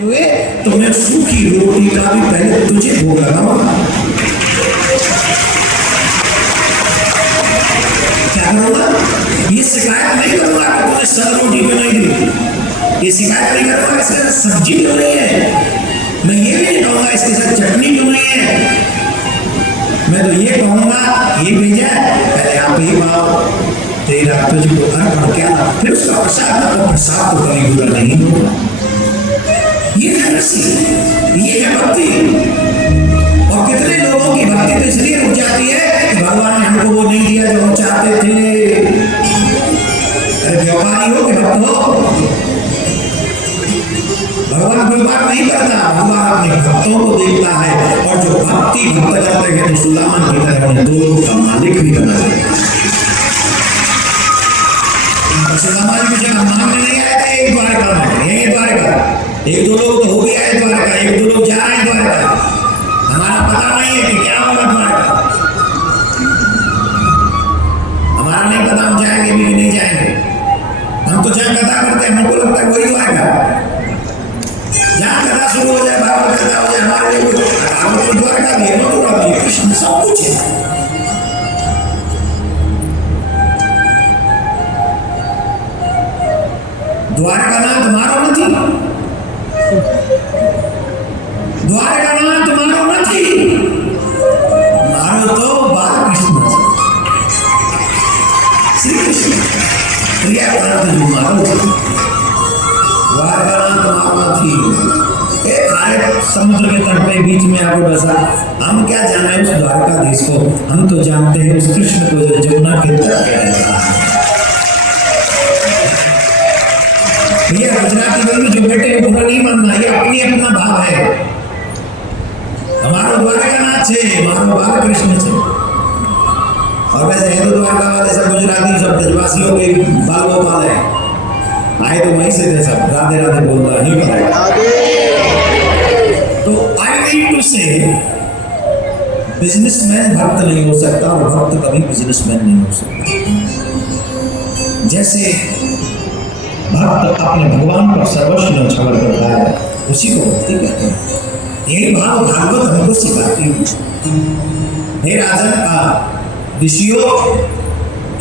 हुए तो मैं सूखी रोटी का भी पहले तुझे भोग लगाऊंगा। क्या करूंगा? ये शिकायत नहीं करूंगा कि तूने सब रोटी क्यों नहीं दी, ये शिकायत नहीं करूंगा इसके साथ सब्जी क्यों नहीं है, मैं ये भी नहीं कहूंगा इसके साथ चटनी क्यों नहीं है। मैं तो ये कहूंगा ये भेजा पहले आप ही पाओ तेरा तुझको अर्पण किया, फिर उसका प्रसाद तो कभी बुरा नहीं होगा। ये है रसी, ये है भक्ति। और कितने लोगों की भक्ति तो इसलिए रुक जाती है कि भगवान ने हमको वो नहीं दिया जो हम चाहते थे। अरे व्यापारी हो कि भक्त हो, भगवान कोई बात नहीं करता, भगवान अपने भक्तों को देखता है। और जो भक्ति भक्त करते हैं तो सुदामन की तरह उन्हें दो लोग का मालिक भी बना देता है। सुदामा जी मुझे मांगने नहीं आए थे एक द्वारका में, यही द्वारका एक दो लोग तो हो भी आए द्वारका, एक दो लोग जा रहे हैं द्वारका, हमारा पता नहीं है कि क्या होगा द्वारका, हमारा नहीं पता हम जाएंगे भी नहीं जाएंगे। हम तो जहाँ कथा करते हैं हमको लगता है वही द्वारका, जहाँ कथा शुरू हो जाए भागवत कथा हो जाए हमारे लिए भागवत द्वारका भी है, मथुरा भी है, कृष्ण सब कुछ है। द्वारकानाथ मारो નથી, द्वारकानाथ मारो નથી, मारो तो बालकृष्ण श्री कृष्ण प्रिया प्राप्त जो मारो, द्वारकानाथ मारो નથી। एक खारे समुद्र के तट पे बीच में आके बसा, हम क्या जाना है उस द्वारकाधीश को, हम तो जानते हैं उस कृष्ण को जो जमुना के तट पे रहता है। ये गुजराती में जो बेटे बुरा नहीं मानना, ये अपनी अपना भाव है। हमारो द्वारकानाथ है, हमारो बालकृष्ण है। और वैसे हिंदू द्वारका वाले सब गुजराती सब ब्रजवासियों के बाल गोपाल है, आए तो वहीं से थे सब, राधे राधे बोलता नहीं पड़ेगा। तो आई मीन टू से बिजनेसमैन भक्त नहीं हो सकता और भक्त कभी बिजनेसमैन नहीं हो सकता। जैसे भक्त अपने भगवान पर सर्वस्व न्यौछावर करता है, उसी को भक्ति कहते हैं। यही भाव भागवत हमको सिखाती है। हे राजन का ऋषियों,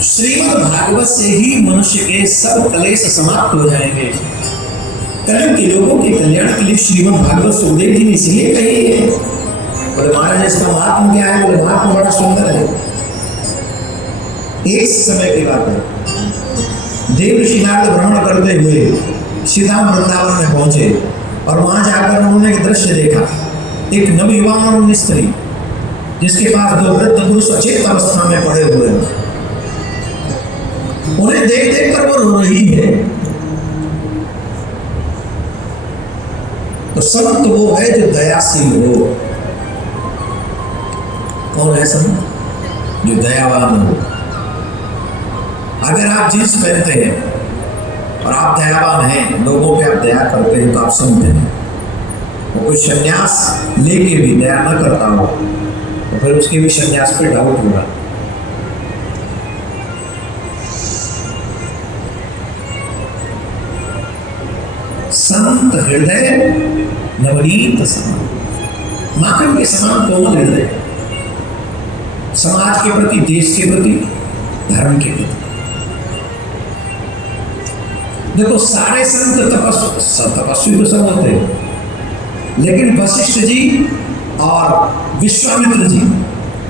श्रीमद् भागवत से ही मनुष्य के सब क्लेश समाप्त हो जाएंगे। कलयुग के लोगों के कल्याण के लिए श्रीमद् भागवत सुखदेव जी ने इसलिए कही है। बोले महाराज इसका महात्मा क्या है? बोले महात्मा बड़ा सुंदर है। एक समय की बात है, देव ऋषि नारद भ्रमण करते हुए सीधा वृंदावन में पहुंचे और वहां जाकर उन्होंने एक दृश्य देखा। एक नवयुवान स्त्री जिसके पास दो वृद्ध पुरुष अचेत अवस्था में पड़े हुए हैं, उन्हें देख देख कर वो रो रही है। तो संत वो है जो दयाशील हो। कौन है संत? जो दयावान हो। अगर आप जींस पहनते हैं और आप दयावान हैं, लोगों पे आप दया करते हैं, तो आप संत हैं। वो कोई संन्यास लेके भी दया न करता हो तो फिर उसके भी संन्यास पे डाउट होगा। संत हृदय नवनीत समान, माखन के समान कोमल हृदय, समाज के प्रति, देश के प्रति, धर्म के प्रति। देखो सारे संत तपस्वी तो सब होते हैं, लेकिन वशिष्ठ जी और विश्वामित्र जी,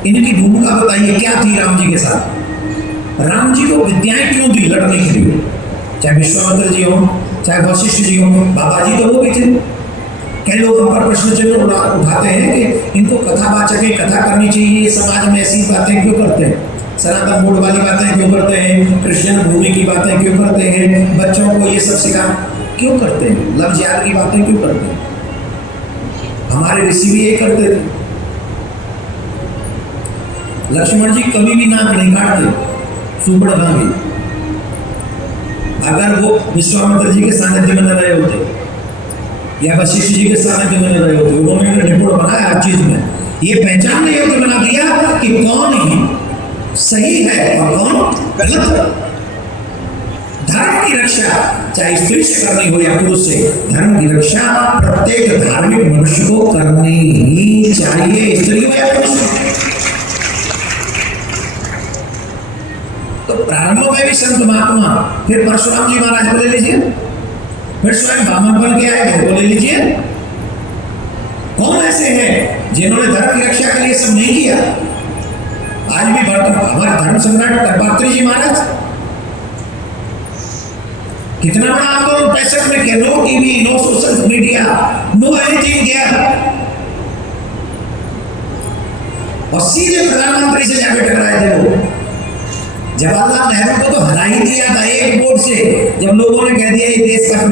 इनकी भूमिका बताइए क्या थी राम जी के साथ? राम जी को विद्याएं क्यों दी लड़ने के लिए? चाहे विश्वामित्र जी हो, चाहे वशिष्ठ जी हो, बाबा जी तो वो भी थे। कई लोग हम पर प्रश्न चिन्ह उठाते हैं कि इनको कथावाचक कथा करनी चाहिए, समाज में ऐसी बातें क्यों करते हैं, सनातन मूड वाली बातें क्यों करते हैं, क्रिश्चियन भूमि की बातें क्यों करते हैं, बच्चों को ये सब सिखा क्यों करते हैं, लव जिहाद की बातें क्यों करते हैं? हमारे ऋषि भी ये करते थे। लक्ष्मण जी कभी भी नाक नहीं काटते, सुबड़ भांगे। अगर वो विश्वामित्र जी के सानिध्य में न रहे होते या वशिष्ठ जी के सानिध्य में न रहे होते, उन्होंने निपुण बनाया हर चीज में, ये पहचान नहीं होती बना दिया कि कौन ही सही है और कौन गलत है। धर्म की रक्षा चाहे स्त्री से करनी हो या पुरुष से, धर्म की रक्षा प्रत्येक धार्मिक मनुष्य को करनी ही चाहिए, स्त्री हो या पुरुष। तो प्रारंभ में भी संत महात्मा, फिर परशुराम जी महाराज को ले लीजिए, फिर स्वयं ब्राह्मण बन के आए वो ले लीजिए। कौन ऐसे हैं जिन्होंने धर्म की रक्षा के लिए सब नहीं किया? आज भी हमारे धर्म सम्राट करपात्री जी महाराज कितना बड़ा आंदोलन 65 में किया, no TV, no social media, no anything किया, और सीधे प्रधानमंत्री से जाके टकराए थे वो। जवाहरलाल नेहरू को तो हरा ही दिया था एक वोट से, जब लोगों ने कह दिया ये देश का